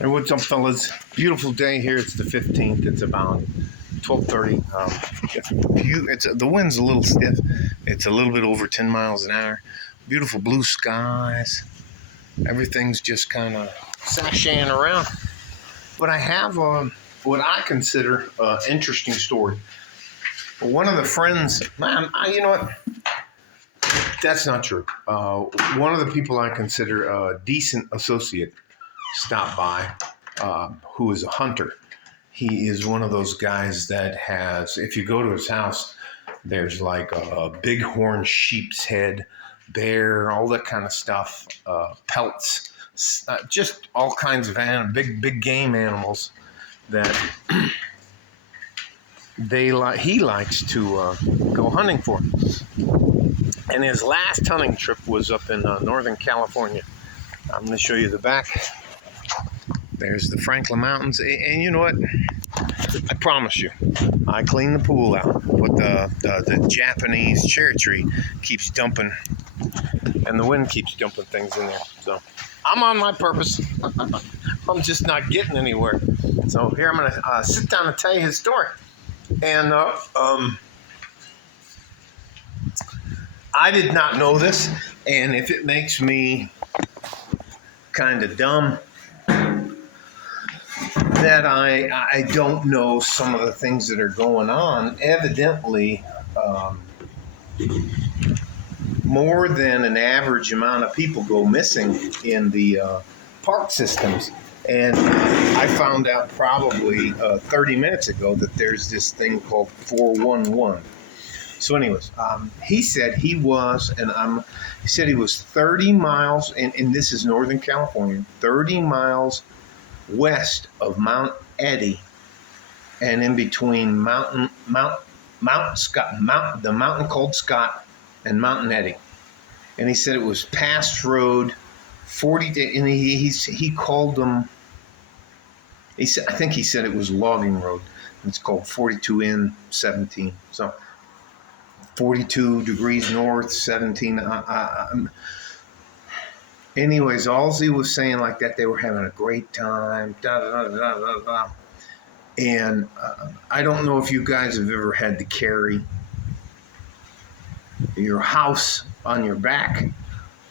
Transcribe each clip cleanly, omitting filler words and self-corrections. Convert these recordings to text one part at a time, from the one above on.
Hey, what's up, fellas? Beautiful day here. It's the 15th. It's about 12:30. The wind's a little stiff. It's a little bit over 10 miles an hour. Beautiful blue skies. Everything's just kind of sashaying around. But I have what I consider an interesting story. One of the friends, you know what? That's not true. One of the people I consider a decent associate stopped by, who is a hunter. He is one of those guys that has, if you go to his house, there's like a bighorn sheep's head, bear, all that kind of stuff, pelts, just all kinds of big game animals that he likes to go hunting for. And his last hunting trip was up in Northern California. I'm going to show you the back. There's the Franklin Mountains. And you know what? I promise you, I clean the pool out, but the Japanese cherry tree keeps dumping, and the wind keeps dumping things in there. So I'm on my purpose. I'm just not getting anywhere. So here I'm going to sit down and tell you his story. And I did not know this, and if it makes me kind of dumb, that I don't know some of the things that are going on. Evidently, more than an average amount of people go missing in the park systems. And I found out probably 30 minutes ago that there's this thing called 411. So anyways, he said he was 30 miles, and this is Northern California, 30 miles west of Mt Eddy, and in between the mountain called Scott and Mt Eddy. And he said it was past road 40, and he called them. I think he said it was logging road. It's called 42N17. So 42 degrees north, 17. Anyways, all he was saying like that, they were having a great time, And I don't know if you guys have ever had to carry your house on your back,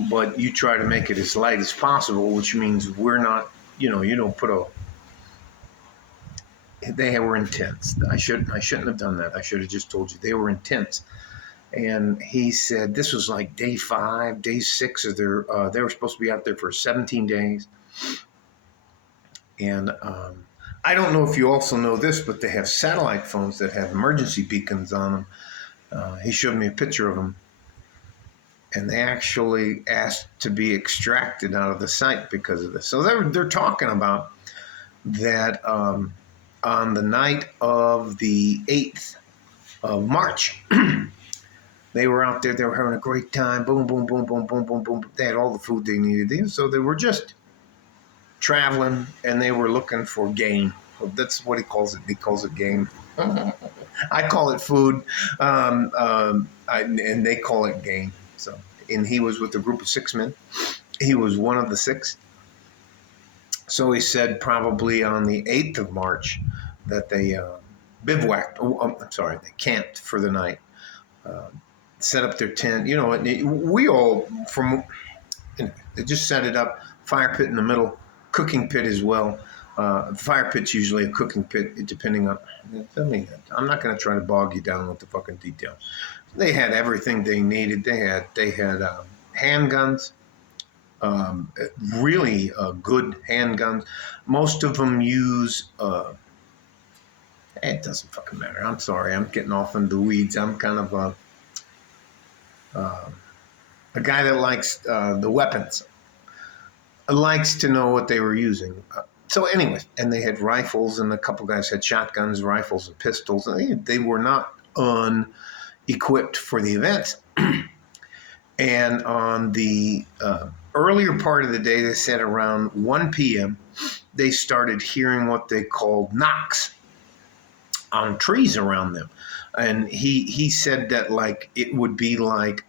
but you try to make it as light as possible, which means we're not, you don't put they were intense. I shouldn't have done that. I should have just told you they were intense. And he said this was like day 5, day 6 of their. They were supposed to be out there for 17 days. And I don't know if you also know this, but they have satellite phones that have emergency beacons on them. He showed me a picture of them, and they actually asked to be extracted out of the site because of this. So they're talking about that on the night of the 8th of March. They were out there. They were having a great time. Boom, boom, boom, boom, boom, boom, boom. They had all the food they needed. So they were just traveling, and they were looking for game. That's what he calls it. He calls it game. I call it food, and they call it game. So, and he was with a group of 6 men. He was one of the 6. So he said probably on the 8th of March that they bivouacked. They camped for the night. Set up their tent. We all they just set it up. Fire pit in the middle, cooking pit as well. The fire pit's usually a cooking pit, depending on. I'm not going to try to bog you down with the fucking details. They had everything they needed. They had handguns, really good handguns. Most of them use. It doesn't fucking matter. I'm sorry. I'm getting off into the weeds. I'm kind of a guy that likes the weapons, likes to know what they were using. So anyways, and they had rifles, and a couple guys had shotguns, rifles, and pistols. And they were not unequipped for the event. And on the earlier part of the day, they said around 1 p.m., they started hearing what they called knocks on trees around them. And he said that like it would be like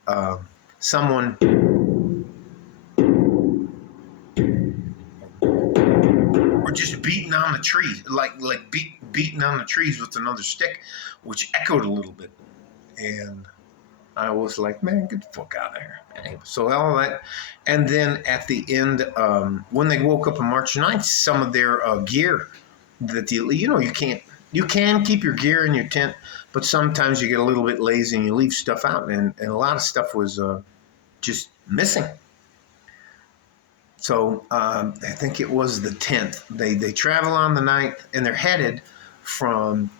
someone just beating on the trees, beating on the trees with another stick, which echoed a little bit. And I was like, man, get the fuck out of here. Anyway, so all that. And then at the end, when they woke up on March 9th, some of their gear that you can keep your gear in your tent, but sometimes you get a little bit lazy and you leave stuff out, and a lot of stuff was just missing. So I think it was the 10th. They travel on the 9th, and they're headed from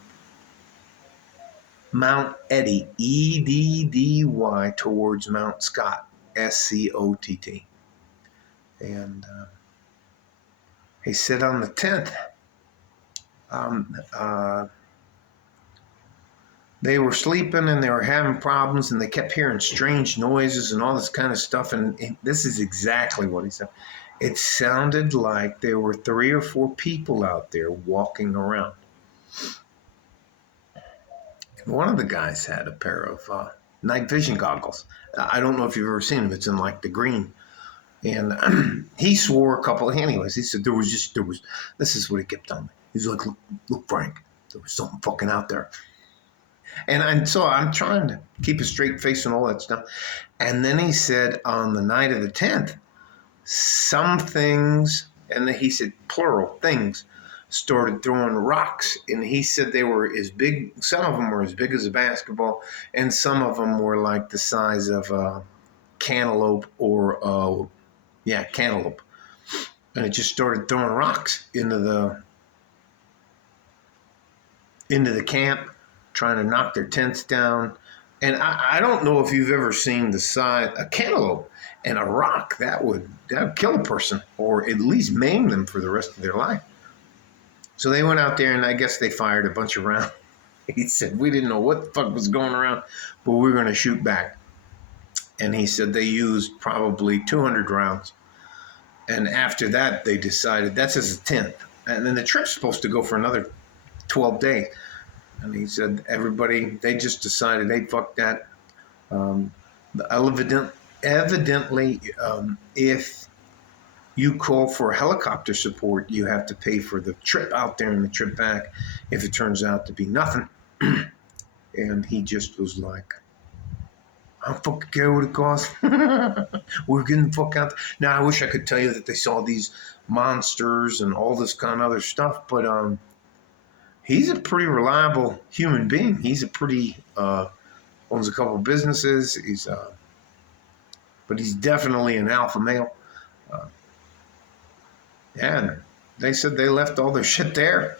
Mt Eddy, Eddy, towards Mount Scott, Scott. And he said on the 10th, they were sleeping and they were having problems, and they kept hearing strange noises and all this kind of stuff. And this is exactly what he said. It sounded like there were 3 or 4 people out there walking around. One of the guys had a pair of night vision goggles. I don't know if you've ever seen them. It's in like the green. And he swore a couple. Anyways, he said there was. This is what he kept telling me. He's like, look, Frank, there was something fucking out there. And so I'm trying to keep a straight face and all that stuff. And then he said on the night of the 10th, some things, and then he said plural things, started throwing rocks, and he said they were as big, some of them were as big as a basketball, and some of them were like the size of a cantaloupe or cantaloupe. And it just started throwing rocks into the camp, trying to knock their tents down. And I don't know if you've ever seen the size, a cantaloupe and a rock, that would kill a person, or at least maim them for the rest of their life. So they went out there, and I guess they fired a bunch of rounds. He said, we didn't know what the fuck was going around, but we were going to shoot back. And he said they used probably 200 rounds. And after that, they decided that's as a 10th. And then the trip's supposed to go for another 12 days. And he said they just decided, hey, fuck that. Evidently, if you call for helicopter support, you have to pay for the trip out there and the trip back if it turns out to be nothing. And he just was like, I don't fucking care what it costs. We're getting the fuck out. Now, I wish I could tell you that they saw these monsters and all this kind of other stuff, but he's a pretty reliable human being. He's a pretty, owns a couple of businesses. But he's definitely an alpha male. And they said they left all their shit there.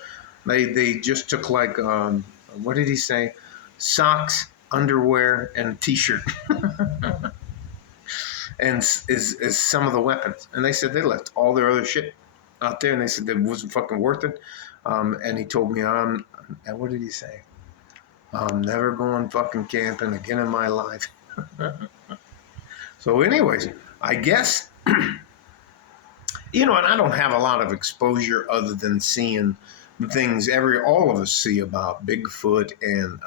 They just took like, what did he say? Socks, underwear, and a t-shirt. And is some of the weapons. And they said they left all their other shit out there, and they said it wasn't fucking worth it. And he told me, and what did he say? I'm never going fucking camping again in my life. So anyways, I guess, and I don't have a lot of exposure other than seeing the things all of us see about Bigfoot and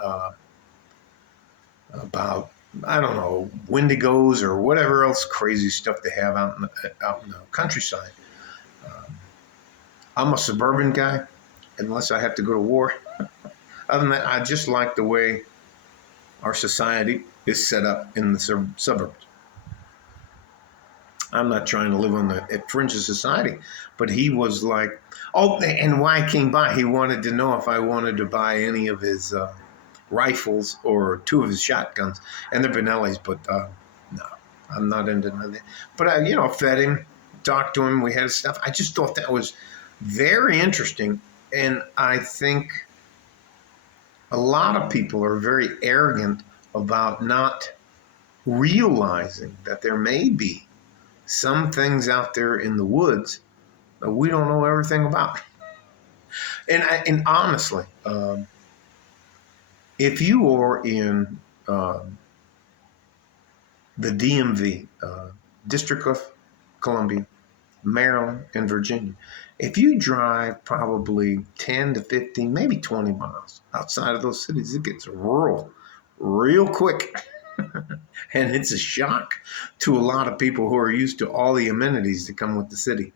about, I don't know, Wendigos or whatever else crazy stuff they have out in the countryside. I'm a suburban guy, unless I have to go to war. Other than that, I just like the way our society is set up in the suburbs. I'm not trying to live on the fringe of society, but he was like, and why I came by, he wanted to know if I wanted to buy any of his rifles or 2 of his shotguns, and they're Benellis, but no, I'm not into none of that. But I, fed him, talked to him, we had his stuff. I just thought that was very interesting, and I think a lot of people are very arrogant about not realizing that there may be some things out there in the woods that we don't know everything about. And honestly, if you are in the DMV, District of Columbia, Maryland, and Virginia, if you drive probably 10 to 15, maybe 20 miles outside of those cities, it gets rural real quick. And it's a shock to a lot of people who are used to all the amenities that come with the city.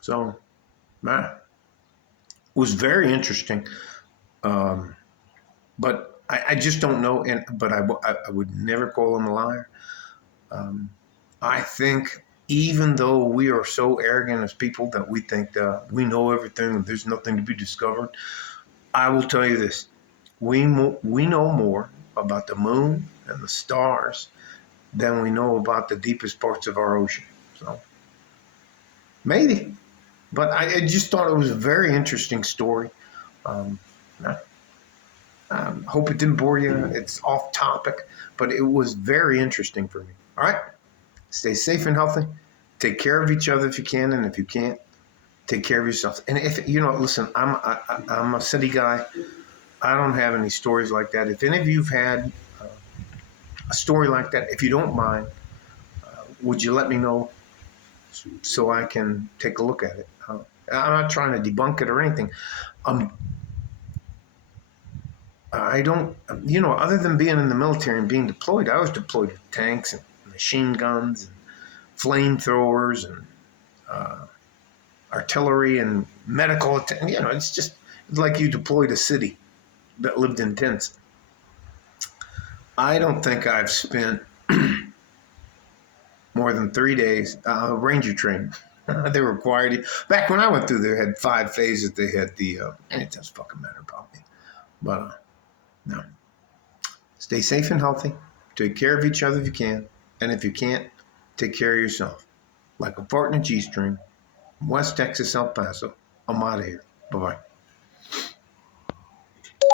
So Man, it was very interesting. But I just don't know. But I would never call him a liar. Um, I think even though we are so arrogant as people that we think that we know everything and there's nothing to be discovered, I will tell you this: we know more about the moon and the stars than we know about the deepest parts of our ocean. So maybe, but I just thought it was a very interesting story. Um, hope it didn't bore you. It's off topic, but it was very interesting for me. All right, stay safe and healthy. Take care of each other if you can, and if you can't, take care of yourself. And if you know, listen, I'm a city guy. I don't have any stories like that. If any of you've had a story like that, if you don't mind, would you let me know so I can take a look at it? I'm not trying to debunk it or anything. Um, I don't, other than being in the military and being deployed, I was deployed with tanks and machine guns and flamethrowers and artillery and medical. It's just like you deployed a city that lived in tents. I don't think I've spent more than 3 days ranger training. They required you. Back when I went through, they had 5 phases. They had and it doesn't fucking matter about me. But no. Stay safe and healthy. Take care of each other if you can. And if you can't, take care of yourself. Like a fart in a G string. West Texas, El Paso. I'm out of here. Bye-bye.